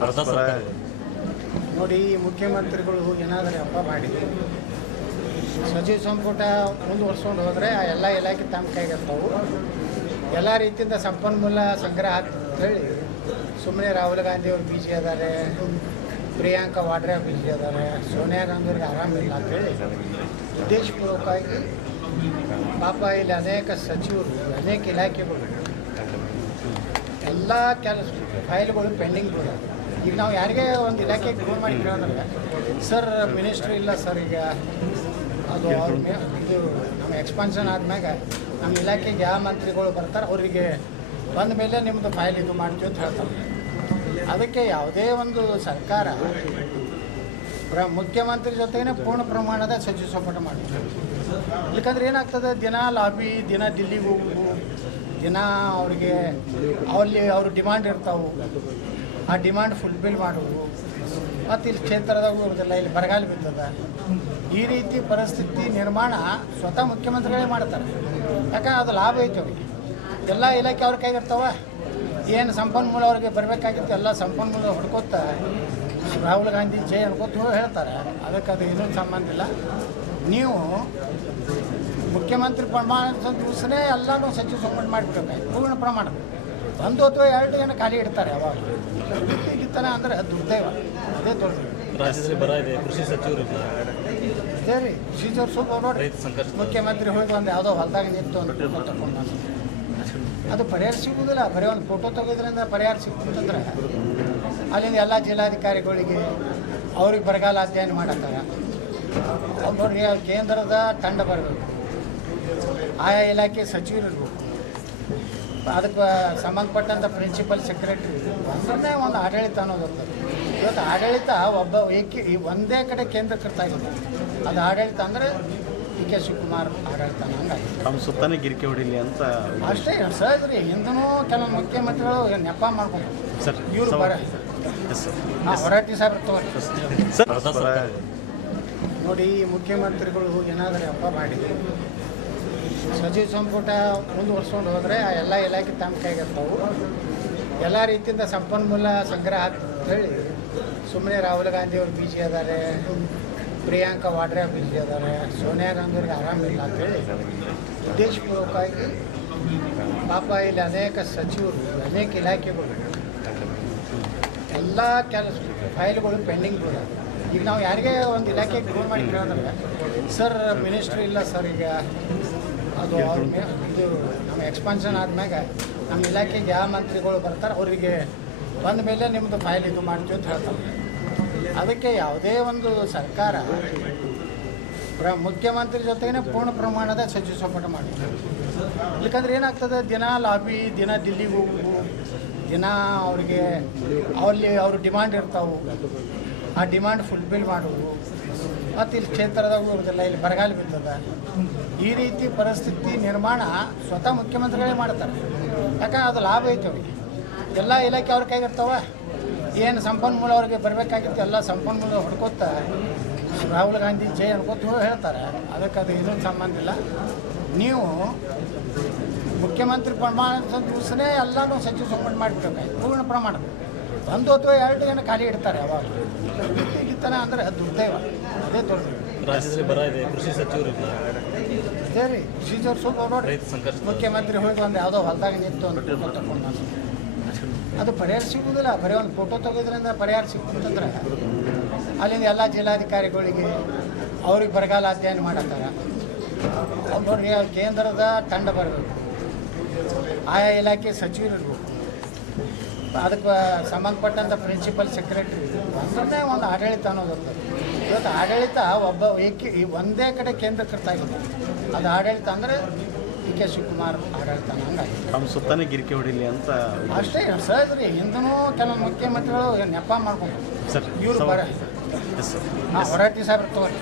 ಪರಸ್ಪರ ನೋಡಿ, ಮುಖ್ಯಮಂತ್ರಿಗಳು ಏನಾದರೂ ಹಬ್ಬ ಮಾಡಿ ಸಚಿವ ಸಂಪುಟ ಮುಂದುವರ್ಸ್ಕೊಂಡು ಹೋದರೆ ಆ ಎಲ್ಲ ಇಲಾಖೆ ತಮ್ಮ ಕೈಗಿರ್ತಾವೆ. ಎಲ್ಲ ರೀತಿಯಿಂದ ಸಂಪನ್ಮೂಲ ಸಂಗ್ರಹ ಅಂತೇಳಿ ಸುಮ್ಮನೆ ರಾಹುಲ್ ಗಾಂಧಿ ಅವರು ಬಿಜಿ ಅದಾರೆ, ಪ್ರಿಯಾಂಕಾ ವಾಡ್ರಾ ಬಿಜಿ ಅದಾರೆ, ಸೋನಿಯಾ ಗಾಂಧಿ ಅವ್ರಿಗೆ ಆರಾಮಿಲ್ಲ ಅಂತೇಳಿ ಉದ್ದೇಶಪೂರ್ವಕವಾಗಿ ಪಾಪ ಇಲ್ಲಿ ಅನೇಕ ಸಚಿವರು, ಅನೇಕ ಇಲಾಖೆಗಳು ಎಲ್ಲ ಕೆಲಸ ಫೈಲ್ಗಳು ಪೆಂಡಿಂಗ್ ಕೂಡ. ಈಗ ನಾವು ಯಾರಿಗೆ ಒಂದು ಇಲಾಖೆಗೆ ಫೋನ್ ಮಾಡಿ ಕೇಳಿದ್ರೆ, ಸರ್ ಮಿನಿಸ್ಟ್ರಿ ಇಲ್ಲ ಸರ್, ಈಗ ಅದು ಅವ್ರ ಇದು ನಮ್ಮ ಎಕ್ಸ್ಪಾನ್ಷನ್ ಆದ್ಮ್ಯಾಗ ನಮ್ಮ ಇಲಾಖೆಗೆ ಯಾವ ಮಂತ್ರಿಗಳು ಬರ್ತಾರೆ ಅವರಿಗೆ ಬಂದ ಮೇಲೆ ನಿಮ್ಮದು ಫೈಲ್ ಇದು ಮಾಡ್ತೀವಿ ಅಂತ ಹೇಳ್ತಾರೆ. ಅದಕ್ಕೆ ಯಾವುದೇ ಒಂದು ಸರ್ಕಾರ ಮುಖ್ಯಮಂತ್ರಿ ಜೊತೆಗೇ ಪೂರ್ಣ ಪ್ರಮಾಣದ ಸಚಿವ ಸಂಪುಟ ಮಾಡ್ತೀವಿ. ಯಾಕಂದ್ರೆ ಏನಾಗ್ತದೆ, ದಿನ ಲಾಬಿ, ದಿನ ದಿಲ್ಲಿಗೆ ಹೋಗು, ದಿನ ಅವ್ರಿಗೆ ಅವ್ರ ಡಿಮಾಂಡ್ ಇರ್ತಾವೆ, ಆ ಡಿಮಾಂಡ್ ಫುಲ್ಫಿಲ್ ಮಾಡುವುದು. ಮತ್ತು ಇಲ್ಲಿ ಕ್ಷೇತ್ರದಾಗ ಇರೋದಿಲ್ಲ, ಇಲ್ಲಿ ಬರಗಾಲ ಬಿದ್ದದ. ಈ ರೀತಿ ಪರಿಸ್ಥಿತಿ ನಿರ್ಮಾಣ ಸ್ವತಃ ಮುಖ್ಯಮಂತ್ರಿಗಳೇ ಮಾಡ್ತಾರೆ. ಯಾಕಂದ್ರೆ ಅದು ಲಾಭ ಐತೆ ಅವ್ರಿಗೆ. ಎಲ್ಲ ಇಲಾಖೆ ಅವ್ರ ಕೈಗಿರ್ತಾವೆ. ಏನು ಸಂಪನ್ಮೂಲ ಅವ್ರಿಗೆ ಬರಬೇಕಾಗಿತ್ತು ಎಲ್ಲ ಸಂಪನ್ಮೂಲ ಹೊಡ್ಕೋತ ರಾಹುಲ್ ಗಾಂಧಿ ಜೈ ಅನ್ಕೋತ ಹೇಳ್ತಾರೆ. ಅದಕ್ಕೆ ಅದು ಏನೂ ಸಂಬಂಧ ಇಲ್ಲ. ನೀವು ಮುಖ್ಯಮಂತ್ರಿ ಪ್ರಮಾಣ ದಿವಸನೇ ಎಲ್ಲನೂ ಸಚಿವ ಸಂಪುಟ ಮಾಡಿಬಿಡ್ಬೇಕಾಯ್ತು ಪೂರ್ಣ ಪ್ರಮಾಣ. ಒಂದು ಅಥವಾ ಎರಡು ಏನು ಖಾಲಿ ಇಡ್ತಾರೆ ಅವಾಗ. ಈಗಿತ್ತನ ಅಂದರೆ ದುರ್ದೈವ, ಅದೇ ದೊಡ್ಡ. ರಾಜ್ಯದಲ್ಲಿ ಬರ ಇದೆ, ಕೃಷಿ ಸಚಿವರು ಸರಿ, ಕೃಷಿ ಸ್ವಲ್ಪ ನೋಡ್ರಿ, ಮುಖ್ಯಮಂತ್ರಿ ಹೋಗಿ ಒಂದು ಯಾವುದೋ ಹೊಲದಾಗ ನಿಂತು ಒಂದು ಫೋಟೋ ತಗೊಂಡು ಅದು ಪರಿಹಾರ ಸಿಗುವುದಿಲ್ಲ. ಬರೀ ಒಂದು ಫೋಟೋ ತೆಗೆದ್ರಿಂದ ಪರಿಹಾರ ಸಿಗ್ತಂದ್ರೆ ಅಲ್ಲಿಂದ ಎಲ್ಲ ಜಿಲ್ಲಾಧಿಕಾರಿಗಳಿಗೆ ಅವ್ರಿಗೆ ಬರಗಾಲ ಅಧ್ಯಯನ ಮಾಡತ್ತಾರೆ. ಅವ್ರಿಗೆ ಕೇಂದ್ರದ ತಂಡ ಬರಬೇಕು, ಆಯಾ ಇಲಾಖೆ ಸಚಿವರು ಇರಬೇಕು, ಅದಕ್ಕೆ ಸಂಬಂಧಪಟ್ಟಂಥ ಪ್ರಿನ್ಸಿಪಲ್ ಸೆಕ್ರೆಟರಿ ಅಂದ್ರೆ ಒಂದು ಆಡಳಿತ ಅನ್ನೋದು ಇರ್ತದೆ. ಇವತ್ತು ಆಡಳಿತ ಒಬ್ಬ ಒಂದೇ ಕಡೆ ಕೇಂದ್ರೀಕೃತ. ಅದು ಆಡಳಿತ ಅಂದರೆ ಡಿ.ಕೆ. ಶಿವಕುಮಾರ್ ಆಡಳಿತ ಹಂಗಾಗಿದೆ. ತಮ್ಮ ಸುತ್ತಾನೆ ಗಿರಿಕೆ ಹೊಡಿಲಿ ಅಂತ ಅಷ್ಟೇ ಸಹಜ ರೀ. ಹಿಂದೂ ಕೆಲವು ಮುಖ್ಯಮಂತ್ರಿಗಳು ನೆಪ ಮಾಡ್ಕೊಂಡು ಸರ್ ಇವರು ಹೊರಟಿ ಸಾಹೇಬ್ರು ತಗೋರಿ. ನೋಡಿ, ಮುಖ್ಯಮಂತ್ರಿಗಳು ಏನಾದರೂ ಹಬ್ಬ ಮಾಡಿ ಸಚಿವ ಸಂಪುಟ ಮುಂದುವರ್ಸ್ಕೊಂಡು ಹೋದರೆ ಆ ಎಲ್ಲ ಇಲಾಖೆ ತಮ್ಮ ಕೈಗಿರ್ತಾವೆ. ಎಲ್ಲ ರೀತಿಯಿಂದ ಸಂಪನ್ಮೂಲ ಸಂಗ್ರಹ ಅಂತೇಳಿ ಸುಮ್ಮನೆ ರಾಹುಲ್ ಗಾಂಧಿ ಅವರು ಬಿಜಿ ಅದಾರೆ, ಪ್ರಿಯಾಂಕಾ ವಾಡ್ರಾ ಬಿಜಿ ಅದಾರೆ, ಸೋನಿಯಾ ಗಾಂಧಿ ಅವ್ರಿಗೆ ಆರಾಮಿಲ್ಲ ಅಂತೇಳಿ ಉದ್ದೇಶಪೂರ್ವಕವಾಗಿ ಪಾಪ ಇಲ್ಲಿ ಅನೇಕ ಸಚಿವರು, ಅನೇಕ ಇಲಾಖೆಗಳು ಎಲ್ಲ ಕೆಲಸ ಫೈಲ್ಗಳು ಪೆಂಡಿಂಗ್ ಕೂಡ. ಈಗ ನಾವು ಯಾರಿಗೆ ಒಂದು ಇಲಾಖೆಗೆ ಫೋನ್ ಮಾಡಿ ಕೇಳಿದ್ರೆ, ಸರ್ ಮಿನಿಸ್ಟ್ರಿ ಇಲ್ಲ ಸರ್, ಈಗ ಅದು ಅವ್ರ ಇದು ನಮ್ಮ ಎಕ್ಸ್ಪಾನ್ಷನ್ ಆದ್ಮ್ಯಾಗ ನಮ್ಮ ಇಲಾಖೆಗೆ ಯಾವ ಮಂತ್ರಿಗಳು ಬರ್ತಾರೆ ಅವರಿಗೆ ಬಂದ ಮೇಲೆ ನಿಮ್ಮದು ಫೈಲ್ ಇದು ಮಾಡ್ತೀವಿ ಅಂತ ಹೇಳ್ತಾರೆ. ಅದಕ್ಕೆ ಯಾವುದೇ ಒಂದು ಸರ್ಕಾರ ಮುಖ್ಯಮಂತ್ರಿ ಜೊತೆಗೇ ಪೂರ್ಣ ಪ್ರಮಾಣದ ಸಚಿವ ಸಂಪುಟ ಮಾಡ್ತೀವಿ. ಯಾಕಂದ್ರೆ ಏನಾಗ್ತದೆ, ದಿನ ಲಾಬಿ, ದಿನ ದಿಲ್ಲಿಗೆ ಹೋಗು, ದಿನ ಅವ್ರಿಗೆ ಅವ್ರ ಡಿಮಾಂಡ್ ಇರ್ತಾವೆ, ಆ ಡಿಮಾಂಡ್ ಫುಲ್ಫಿಲ್ ಮಾಡುವುದು. ಮತ್ತು ಇಲ್ಲಿ ಕ್ಷೇತ್ರದಾಗ ಇರೋದಿಲ್ಲ, ಇಲ್ಲಿ ಬರಗಾಲ ಬಿದ್ದದ. ಈ ರೀತಿ ಪರಿಸ್ಥಿತಿ ನಿರ್ಮಾಣ ಸ್ವತಃ ಮುಖ್ಯಮಂತ್ರಿಗಳೇ ಮಾಡ್ತಾರೆ. ಯಾಕಂದ್ರೆ ಅದು ಲಾಭ ಐತೆ ಅವ್ರಿಗೆ. ಎಲ್ಲ ಇಲಾಖೆ ಅವ್ರ ಕೈಗಿರ್ತಾವೆ. ಏನು ಸಂಪನ್ಮೂಲ ಅವ್ರಿಗೆ ಬರಬೇಕಾಗಿತ್ತು ಎಲ್ಲ ಸಂಪನ್ಮೂಲ ಹೊಡ್ಕೋತ ರಾಹುಲ್ ಗಾಂಧಿ ಜೈ ಅನ್ಕೋತ ಹೇಳ್ತಾರೆ. ಅದಕ್ಕೆ ಅದು ಏನೂ ಸಂಬಂಧ ಇಲ್ಲ. ನೀವು ಮುಖ್ಯಮಂತ್ರಿ ಪ್ರಮಾಣ ದಿವಸನೇ ಎಲ್ಲನೂ ಸಚಿವ ಸಂಪುಟ ಮಾಡಿಬಿಡ್ಬೇಕಾಯ್ತು ಪೂರ್ಣ ಪ್ರಮಾಣ. ಒಂದು ಅಥವಾ ಎರಡು ಏನು ಖಾಲಿ ಇಡ್ತಾರೆ ಅವಾಗ. ಈಗಿತ್ತನ ಅಂದರೆ ದುರ್ದೈವ, ಅದೇ ದೊಡ್ಡ. ರಾಜ್ಯದಲ್ಲಿ ಬರ ಇದೆ, ಕೃಷಿ ಸಚಿವರು ಸರಿ, ಕೃಷಿ ಸ್ವಲ್ಪ ನೋಡ್ರಿ, ಮುಖ್ಯಮಂತ್ರಿ ಹೋಗಿ ಒಂದು ಯಾವುದೋ ಹೊಲದಾಗ ನಿಂತು ಒಂದು ಫೋಟೋ ತಗೊಂಡು ಅದು ಪರಿಹಾರ ಸಿಗುವುದಿಲ್ಲ. ಬರೀ ಒಂದು ಫೋಟೋ ತೆಗೆದ್ರಿಂದ ಪರಿಹಾರ ಸಿಗ್ತಂದ್ರೆ ಅಲ್ಲಿಂದ ಎಲ್ಲ ಜಿಲ್ಲಾಧಿಕಾರಿಗಳಿಗೆ ಅವ್ರಿಗೆ ಬರಗಾಲ ಅಧ್ಯಯನ ಮಾಡತ್ತಾರೆ. ಅವ್ರಿಗೆ ಕೇಂದ್ರದ ತಂಡ ಬರಬೇಕು, ಆಯಾ ಇಲಾಖೆ ಸಚಿವರು ಇರಬೇಕು, ಅದಕ್ಕೆ ಸಂಬಂಧಪಟ್ಟಂಥ ಪ್ರಿನ್ಸಿಪಲ್ ಸೆಕ್ರೆಟರಿ ಅಂದ್ರೆ ಒಂದು ಆಡಳಿತ ಅನ್ನೋದು ಇರ್ತದೆ. ಇವತ್ತು ಆಡಳಿತ ಒಬ್ಬ ಒಂದೇ ಕಡೆ ಕೇಂದ್ರೀಕೃತ. ಅದು ಆಡಳಿತ ಅಂದರೆ ಡಿ.ಕೆ. ಶಿವಕುಮಾರ್ ಆಡಳಿತ ಹಂಗಾಗಿದೆ. ತಮ್ಮ ಸುತ್ತಾನೆ ಗಿರಿಕೆ ಹೊಡಿಲಿ ಅಂತ ಅಷ್ಟೇ ಸಹಜ ರೀ. ಹಿಂದೂ ಕೆಲವು ಮುಖ್ಯಮಂತ್ರಿಗಳು ನೆಪ ಮಾಡ್ಕೊಂಡು ಸರ್ ಇವರು ಹೊರಟಿ ಸಾಹೇಬ್ರು ತಗೋರಿ.